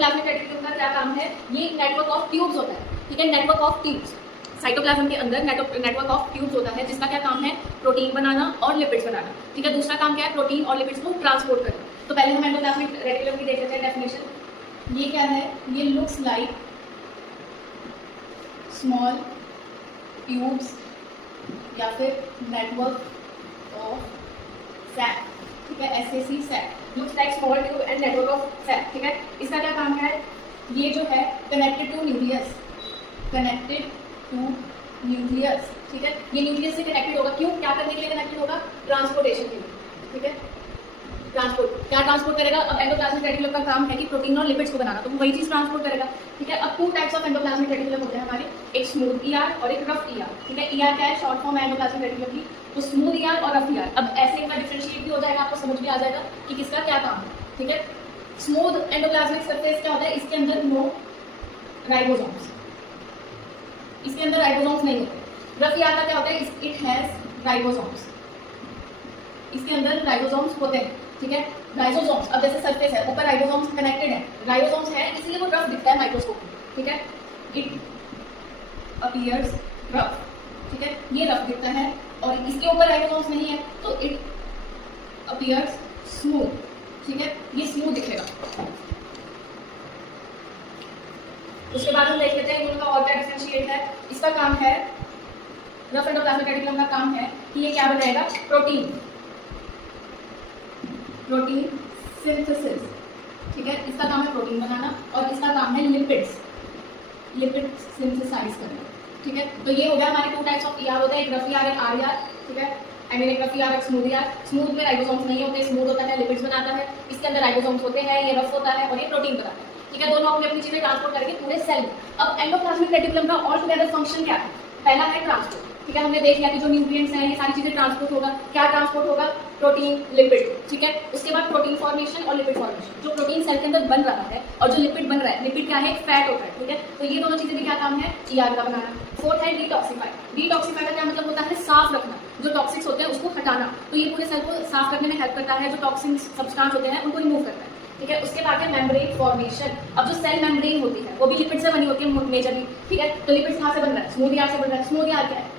Cytoplasmic reticulum का क्या काम है? ये एक नेटवर्क ऑफ ट्यूब्स होता है, ठीक है, नेटवर्क ऑफ ट्यूब्स। साइटोप्लाज्म के अंदर नेटवर्क ऑफ ट्यूब्स होता है, जिसका क्या काम है? प्रोटीन बनाना और लिपिड्स बनाना, ठीक है। दूसरा काम क्या है? प्रोटीन और लिपिड्स को ट्रांसपोर्ट करना। तो पहले हम एंडोप्लाज्मिक रेटिकुलम की देख लेते हैं डेफिनेशन। ये क्या है? ये लुक्स लाइक स्मॉल ट्यूब्स या फिर नेटवर्क ऑफ सैक, ठीक है, SAC sac, looks like small tube and network of sac, ठीक है। इसका क्या काम है? ये जो है connected to nucleus, connected to nucleus, ठीक है। ये न्यूक्लियस से कनेक्टेड होगा, क्यों? क्या करने के लिए कनेक्टेड होगा? ट्रांसपोर्टेशन के लिए, ठीक है। ट्रांसपोर्ट क्या ट्रांसपोर्ट करेगा? अब एंडोप्लाज्मिक रेटिकुलम का काम है कि प्रोटीन और लिपिड्स को बनाना, तो वो वही चीज ट्रांसपोर्ट करेगा, ठीक है। अब 2 टाइप्स ऑफ एंडोप्लाज्मिक रेटिकुलम होते हैं हमारे, एक स्मूथ ER और एक रफ ER, ठीक है। ER क्या है? शॉर्ट फॉर्म है एंडोप्लाज्मिक रेटिकुलम की, तो स्मूथ ER और रफ ER। अब ऐसे इनका डिफरेंशिएट भी हो जाएगा, आपको समझ में आ जाएगा कि किसका क्या काम है, ठीक है। स्मूथ एंडोप्लाज्मिक सरफेस क्या होता है? इसके अंदर नो राइबोसोम्स, इसके अंदर राइबोसोम्स नहीं होते। रफ ER का क्या होता है? इट हैज राइबोसोम्स, इसके अंदर राइबोसोम्स होते हैं, ठीक है। राइबोसोम्स, अब जैसे सरफेस है, ऊपर राइबोसोम्स कनेक्टेड है, राइबोसोम्स है, इसलिए वो रफ दिखता है माइक्रोस्कोप में, ठीक है। इट अपीयर्स रफ, ठीक है, ये रफ दिखता है, और इसके ऊपर राइबोसोम्स नहीं है तो इट अपीयर्स स्मूथ, ठीक है, ये स्मूथ दिखेगा। उसके बाद हम देख लेते हैं इनका और क्या डिफरेंशिएट है। इसका काम है, रफ एंडोप्लाज्मिक रेटिकुलम का काम है कि ये क्या बनाएगा? प्रोटीन, प्रोटीन सिंथेसिस, ठीक है। इसका काम है प्रोटीन बनाना, और इसका काम है लिपिड्स, लिपिड सिंथेसाइज करना, ठीक है। तो ये हो गया हमारे 2 टाइप्स ऑफ ER होता है, एक रफ ER, एक RER, ठीक है। आई मीन एक रफ ER, एक स्मूथ ER। स्मूथ में राइबोसोम्स नहीं होते, स्मूथ होता है लिपिड्स बनाता है, इसके अंदर राइबोसोम्स होते हैं, ये रफ होता है और ये प्रोटीन बनाता है, ठीक है। दोनों अपनी अपनी चीजें ट्रांसपोर्ट करके पूरे सेल में। अब एंडोप्लाज्मिक रेटिकुलम का ऑल टुगेदर फंक्शन क्या है? पहला है ट्रांसपोर्ट, ठीक है। हमने देख लिया कि जो न्यूट्रिएंट्स हैं ये सारी चीजें ट्रांसपोर्ट होगा। क्या ट्रांसपोर्ट होगा? प्रोटीन, लिपिड, ठीक है। उसके बाद प्रोटीन फॉर्मेशन और लिपिड फॉर्मेशन, जो प्रोटीन सेल के अंदर बन रहा है और जो लिपिड बन रहा है, लिपिड क्या है? फैट होता है, ठीक है। तो ये दोनों चीजें भी क्या काम है? ER का बनाना। 4th है डिटॉक्सिफाई। डिटॉक्सिफाई का क्या मतलब होता है? साफ रखना, जो टॉक्सिक्स होते हैं उसको हटाना। तो ये पूरे सेल को साफ करने में हेल्प करता है, जो टॉक्सिन सब्सटेंस होते हैं उनको रिमूव करता है, ठीक है। उसके बाद है मेम्ब्रेन फॉर्मेशन। अब जो सेल मेम्ब्रेन होती है वो भी लिपिड से बनी होती है मेजरली, ठीक है। तो लिपिड कहाँ से बन रहा है? स्मूथ ER से बन रहा है। स्मूथ ER क्या है?